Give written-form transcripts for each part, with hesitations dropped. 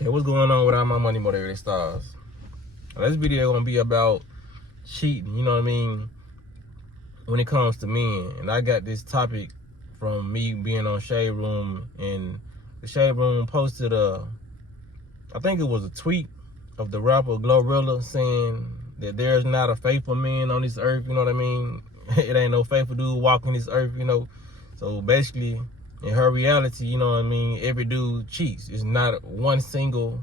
Okay, what's going on with All My Money Motivated Stars? This video gonna be about cheating, you know what I mean, when it comes to men. And I got this topic from me being on Shade Room, and the Shade Room posted I think it was a tweet of the rapper Glorilla saying that there's not a faithful man on this earth, you know what I mean? It ain't no faithful dude walking this earth, you know? So basically, in her reality, you know what I mean, every dude cheats. It's not one single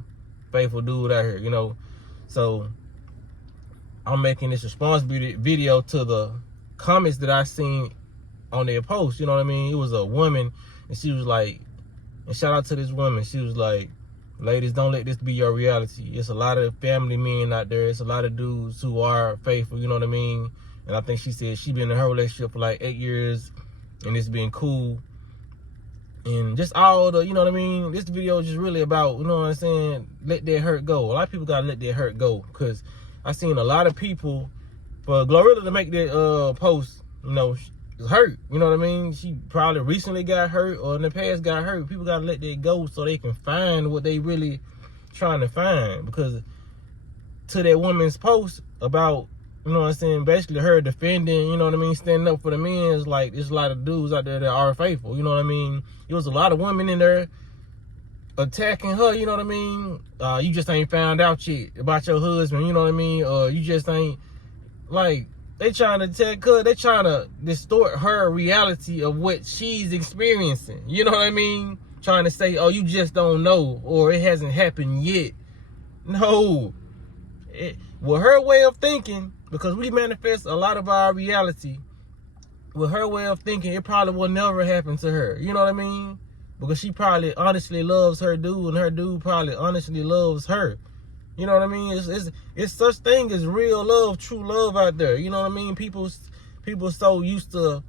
faithful dude out here, you know? So I'm making this response video to the comments that I seen on their post, you know what I mean? It was a woman, and she was like, and shout out to this woman, she was like, ladies, don't let this be your reality. It's a lot of family men out there. It's a lot of dudes who are faithful, you know what I mean? And I think she said she been in her relationship for like 8 years, and it's been cool. And just all the, you know what I mean? This video is just really about, you know what I'm saying, let that hurt go. A lot of people gotta let that hurt go, because I seen a lot of people, for Glorilla to make that post, you know, hurt. You know what I mean? She probably recently got hurt, or in the past got hurt. People gotta let that go so they can find what they really trying to find. Because to that woman's post about, you know what I'm saying, basically her defending, you know what I mean, standing up for the men, is like, there's a lot of dudes out there that are faithful, you know what I mean? It was a lot of women in there attacking her, you know what I mean? You just ain't found out yet about your husband, you know what I mean? Or you just ain't, like, they trying to attack her, they trying to distort her reality of what she's experiencing, you know what I mean? Trying to say, oh, you just don't know, or it hasn't happened yet. No. With her way of thinking, because we manifest a lot of our reality, with her way of thinking, it probably will never happen to her. You know what I mean? Because she probably honestly loves her dude, and her dude probably honestly loves her. You know what I mean? It's such thing as real love, true love out there. You know what I mean? People so used to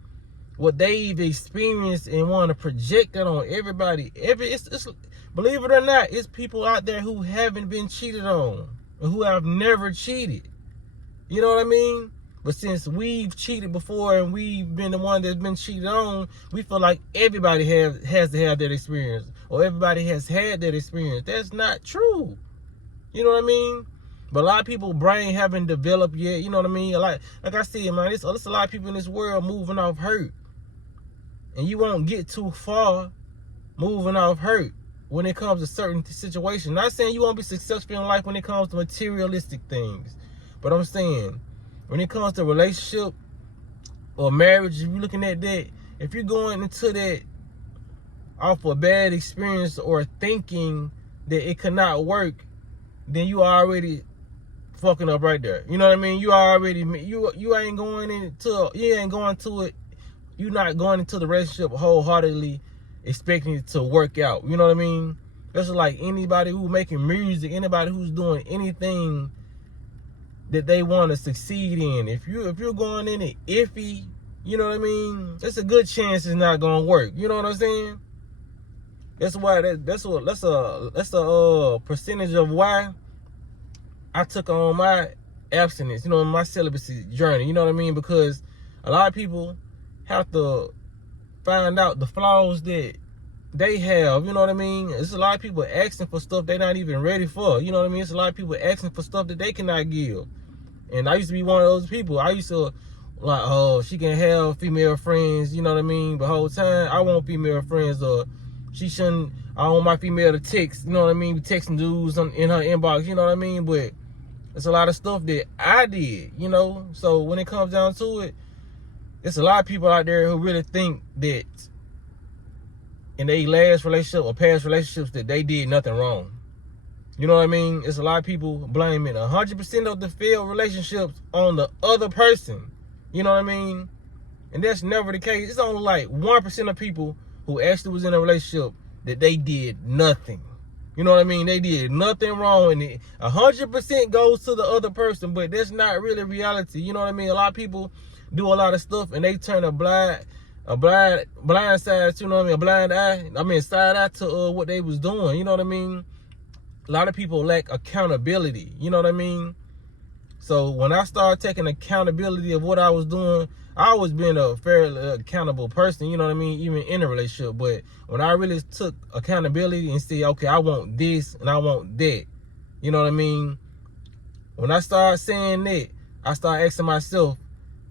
what they've experienced and want to project that on everybody. It's believe it or not, it's people out there who haven't been cheated on, and who have never cheated. You know what I mean? But since we've cheated before, and we've been the one that's been cheated on, we feel like everybody has to have that experience, or everybody has had that experience. That's not true. You know what I mean? But a lot of people brain haven't developed yet. You know what I mean? Like I said, man, there's a lot of people in this world moving off hurt, and you won't get too far moving off hurt when it comes to certain situations. Not saying you won't be successful in life when it comes to materialistic things, but I'm saying when it comes to relationship or marriage, if you're looking at that, if you're going into that off a bad experience or thinking that it cannot work, then you are already fucking up right there. You know what I mean? You already, you ain't going into it. You're not going into the relationship wholeheartedly expecting it to work out. You know what I mean? That's like anybody who's making music, anybody who's doing anything that they want to succeed in. If you're going in it iffy, you know what I mean, there's a good chance it's not gonna work. You know what I'm saying? That's why that's a percentage of why I took on my abstinence, you know, my celibacy journey. You know what I mean? Because a lot of people have to find out the flaws that they have, you know what I mean? There's a lot of people asking for stuff they're not even ready for, you know what I mean? It's a lot of people asking for stuff that they cannot give. And I used to be one of those people. I used to, like, oh, she can have female friends, you know what I mean? But the whole time, I want female friends, or she shouldn't, I don't want my female to text, you know what I mean? Texting dudes in her inbox, you know what I mean? But it's a lot of stuff that I did, you know? So when it comes down to it, there's a lot of people out there who really think that in their last relationship or past relationships that they did nothing wrong. You know what I mean? It's a lot of people blaming 100% of the failed relationships on the other person. You know what I mean? And that's never the case. It's only like 1% of people who actually was in a relationship that they did nothing. You know what I mean? They did nothing wrong, and 100% goes to the other person, but that's not really reality. You know what I mean? A lot of people do a lot of stuff, and they turn a blind side, you know what I mean? A blind eye, side eye to what they was doing. You know what I mean? A lot of people lack accountability. You know what I mean? So when I started taking accountability of what I was doing, I always been a fairly accountable person, you know what I mean, even in a relationship. But when I really took accountability and said, okay, I want this and I want that, you know what I mean? When I started saying that, I started asking myself,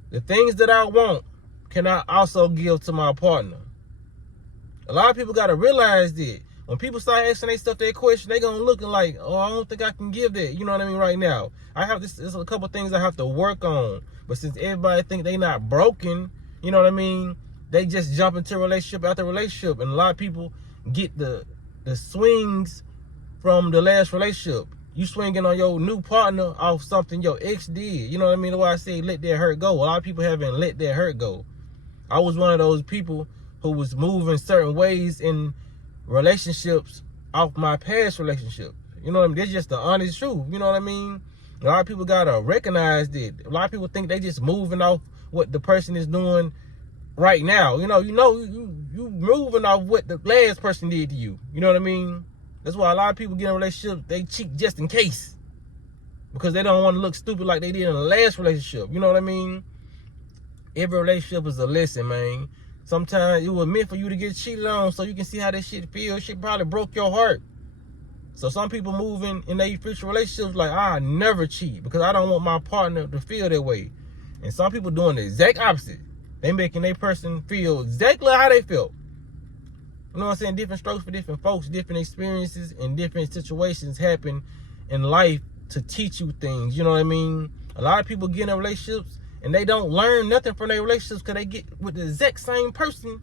the things that I want, can I also give to my partner? A lot of people got to realize that. When people start asking themselves that question, they gonna looking like, oh, I don't think I can give that. You know what I mean? Right now, I have there's a couple things I have to work on. But since everybody think they not broken, you know what I mean? They just jump into relationship after relationship, and a lot of people get the swings from the last relationship. You swinging on your new partner off something your ex did. You know what I mean? That's why I say let that hurt go. A lot of people haven't let that hurt go. I was one of those people who was moving certain ways in relationships off my past relationship. You know what I mean? That's just the honest truth. You know what I mean? A lot of people gotta recognize that. A lot of people think they just moving off what the person is doing right now. You moving off what the last person did to you. You know what I mean? That's why a lot of people get in relationships, they cheat just in case. Because they don't want to look stupid like they did in the last relationship. You know what I mean? Every relationship is a lesson, man. Sometimes it was meant for you to get cheated on so you can see how that shit feels. Shit probably broke your heart. So some people moving in their future relationships like, I never cheat because I don't want my partner to feel that way. And some people doing the exact opposite. They making their person feel exactly how they felt. You know what I'm saying? Different strokes for different folks, different experiences and different situations happen in life to teach you things. You know what I mean? A lot of people get in relationships and they don't learn nothing from their relationships because they get with the exact same person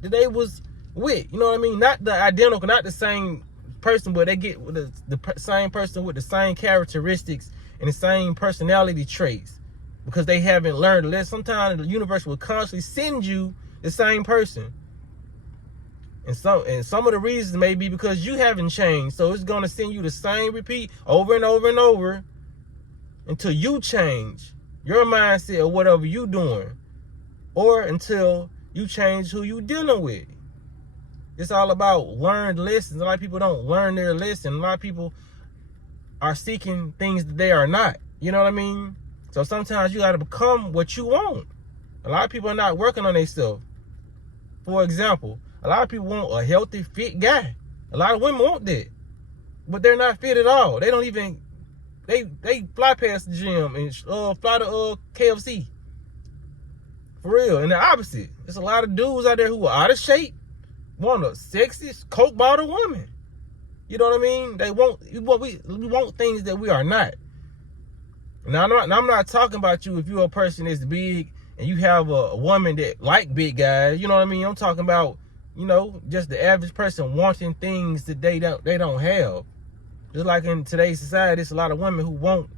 that they was with. You know what I mean? Not the identical, not the same person, but they get with the same person with the same characteristics and the same personality traits because they haven't learned a lesson. Sometimes the universe will constantly send you the same person. And some of the reasons may be because you haven't changed. So it's going to send you the same repeat over and over and over until you change your mindset or whatever you doing, or until you change who you dealing with. It's all about learned lessons. A lot of people don't learn their lesson. A lot of people are seeking things that they are not. You know what I mean? So sometimes you got to become what you want. A lot of people are not working on themselves. For example, a lot of people want a healthy, fit guy. A lot of women want that. But they're not fit at all. They don't even, they fly past the gym and fly to KFC. For real. And the opposite. There's a lot of dudes out there who are out of shape, want a sexy, Coke bottle woman. You know what I mean? We want things that we are not. Now, I'm not talking about you if you're a person that's big and you have a woman that like big guys. You know what I mean? I'm talking about, just the average person wanting things that they don't have. Just like in today's society, there's a lot of women who want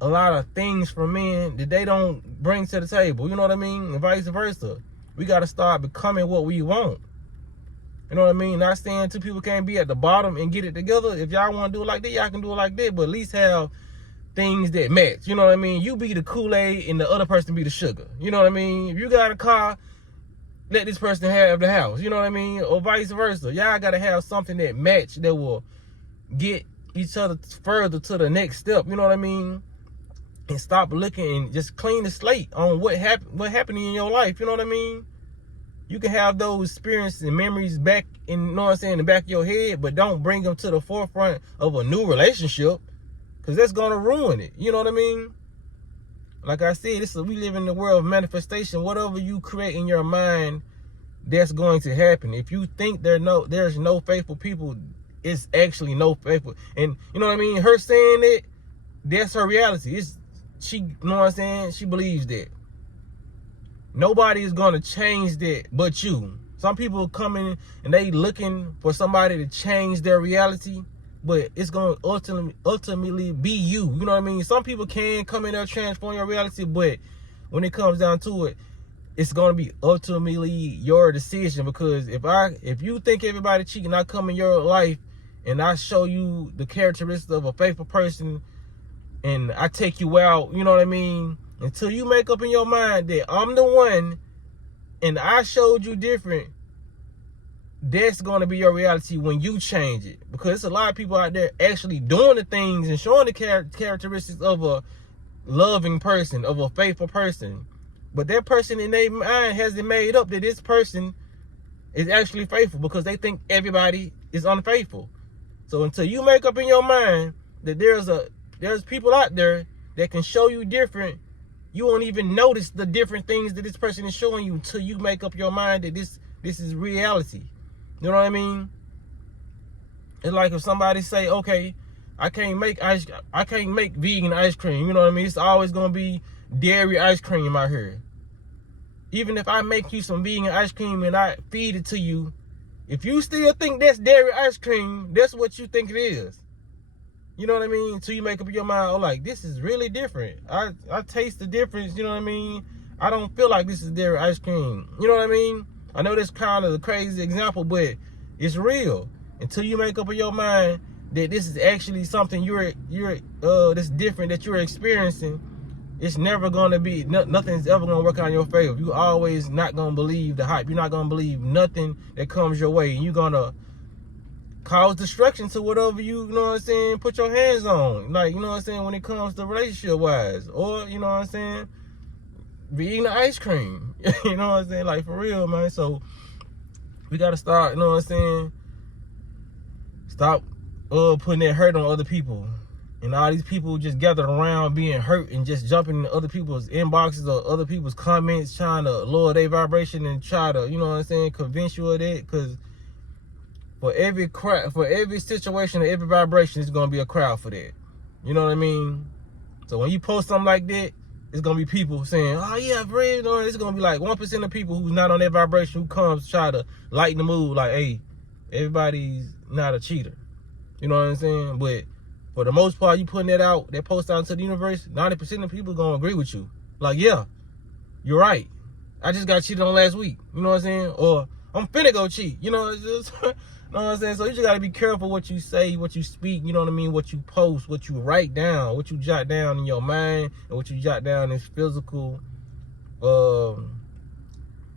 a lot of things from men that they don't bring to the table. You know what I mean? And vice versa. We got to start becoming what we want. You know what I mean? Not saying two people can't be at the bottom and get it together. If y'all want to do it like that, y'all can do it like that. But at least have things that match. You know what I mean? You be the Kool-Aid and the other person be the sugar. You know what I mean? If you got a car, let this person have the house. You know what I mean? Or vice versa. Y'all got to have something that match that will get each other further to the next step. You know what I mean? And stop looking and just clean the slate on what happened in your life. You know what I mean? You can have those experiences and memories back in, the back of your head, but don't bring them to the forefront of a new relationship, because that's going to ruin it. You know what I mean? Like I said, we live in the world of manifestation. Whatever you create in your mind, that's going to happen. If you think there's no faithful people, it's actually no faithful. And you know what I mean? Her saying it, that's her reality. She believes that. Nobody is going to change that but you. Some people come in and they looking for somebody to change their reality, but it's going to ultimately be you. You know what I mean? Some people can come in there and transform your reality, but when it comes down to it, it's going to be ultimately your decision. Because if you think everybody cheating, I come in your life and I show you the characteristics of a faithful person and I take you out, you know what I mean? Until you make up in your mind that I'm the one and I showed you different, that's going to be your reality when you change it. Because there's a lot of people out there actually doing the things and showing the characteristics of a loving person, of a faithful person. But that person in their mind hasn't made up that this person is actually faithful, because they think everybody is unfaithful. So until you make up in your mind that there's people out there that can show you different, you won't even notice the different things that this person is showing you until you make up your mind that this is reality. You know what I mean? It's like if somebody say, okay, I can't make vegan ice cream. You know what I mean? It's always gonna be dairy ice cream out here. Even if I make you some vegan ice cream and I feed it to you, if you still think that's dairy ice cream, that's what you think it is. You know what I mean? Until you make up your mind, oh, like, this is really different. I taste the difference, you know what I mean? I don't feel like this is dairy ice cream. You know what I mean? I know that's kind of a crazy example, but it's real. Until you make up in your mind that this is actually something that's different that you're experiencing, it's never gonna be, nothing's ever gonna work out in your favor. You always not gonna believe the hype. You're not gonna believe nothing that comes your way. You're gonna cause destruction to whatever you know what I'm saying, put your hands on. Like, you know what I'm saying, when it comes to relationship wise, or, you know what I'm saying, be eating the ice cream. You know what I'm saying? Like, for real, man. So we gotta start, you know what I'm saying, stop putting that hurt on other people. And all these people just gathered around being hurt and just jumping in other people's inboxes or other people's comments, trying to lower their vibration and try to, you know what I'm saying, convince you of that. Because for every situation, every vibration, it's gonna be a crowd for that. You know what I mean? So when you post something like that, it's gonna be people saying, "Oh yeah, friend," or it's gonna be like 1% of people who's not on that vibration who comes try to lighten the mood. Like, hey, everybody's not a cheater. You know what I'm saying? But for the most part, you putting that post out into the universe, 90% of people gonna agree with you. Like, yeah, you're right. I just got cheated on last week. You know what I'm saying? Or I'm finna go cheat. You know, you know what I'm saying? So you just gotta be careful what you say, what you speak. You know what I mean? What you post, what you write down, what you jot down in your mind, and what you jot down in physical,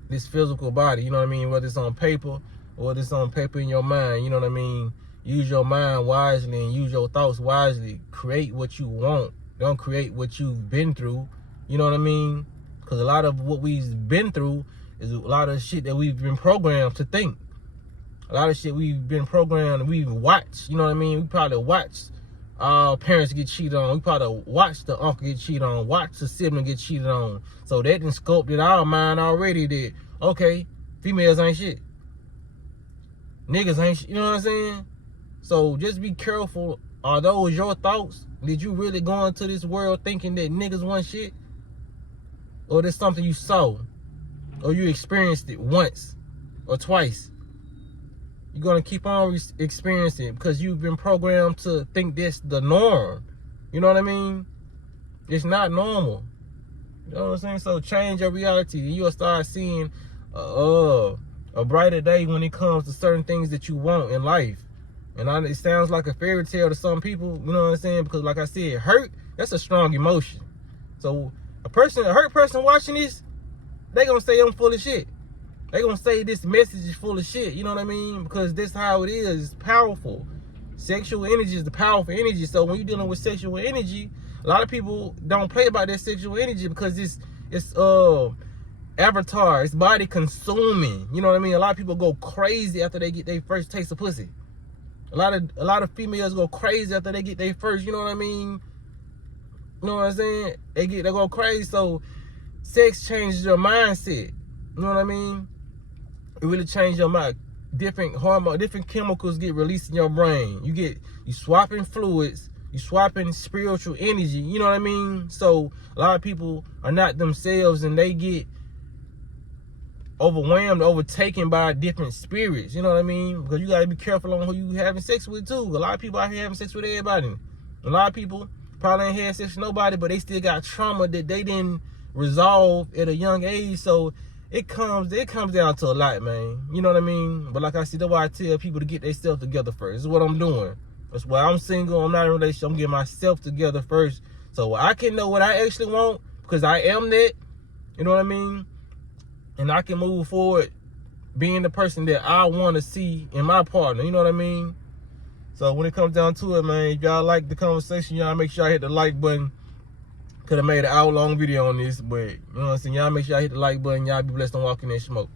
this physical body. You know what I mean? Whether it's on paper or whether it's on paper in your mind. You know what I mean? Use your mind wisely and use your thoughts wisely. Create what you want. Don't create what you've been through. You know what I mean? Because a lot of what we've been through is a lot of shit that we've been programmed to think. A lot of shit we've been programmed, we've watched. You know what I mean? We probably watched our parents get cheated on. We probably watched the uncle get cheated on. Watched the sibling get cheated on. So that done sculpted our mind already that, okay, females ain't shit. Niggas ain't shit. You know what I'm saying? So just be careful. Are those your thoughts? Did you really go into this world thinking that niggas want shit? Or there's something you saw? Or you experienced it once or twice? You're going to keep on experiencing it because you've been programmed to think this the norm. You know what I mean? It's not normal. You know what I'm saying? So change your reality and you'll start seeing a brighter day when it comes to certain things that you want in life. And it sounds like a fairy tale to some people, you know what I'm saying? Because like I said, hurt, that's a strong emotion. So a hurt person watching this, they gonna say I'm full of shit. They gonna say this message is full of shit, you know what I mean? Because that's how it is, it's powerful. Sexual energy is the powerful energy. So when you're dealing with sexual energy, a lot of people don't play about that sexual energy because it's avatar, it's body consuming. You know what I mean? A lot of people go crazy after they get their first taste of pussy. A lot of females go crazy after they get their first, you know what I mean? You know what I'm saying? They go crazy. So sex changes your mindset. You know what I mean? It really changes your mind. Different hormones, different chemicals get released in your brain. You swapping fluids, you swapping spiritual energy. You know what I mean? So a lot of people are not themselves and they get overwhelmed, overtaken by different spirits. You know what I mean? Because you got to be careful on who you having sex with too. A lot of people out here having sex with everybody. A lot of people probably ain't had sex with nobody, but they still got trauma that they didn't resolve at a young age. So it comes down to a lot, man. You know what I mean? But like I said, that's why I tell people to get themselves together first. This is what I'm doing. That's why I'm single. I'm not in a relationship. I'm getting myself together first, so I can know what I actually want, because I am that. You know what I mean? And I can move forward being the person that I want to see in my partner. You know what I mean? So when it comes down to it, man, if y'all like the conversation, y'all make sure y'all hit the like button. Could have made an hour-long video on this, but you know what I'm saying? Y'all make sure y'all hit the like button. Y'all be blessed on walking that smoke.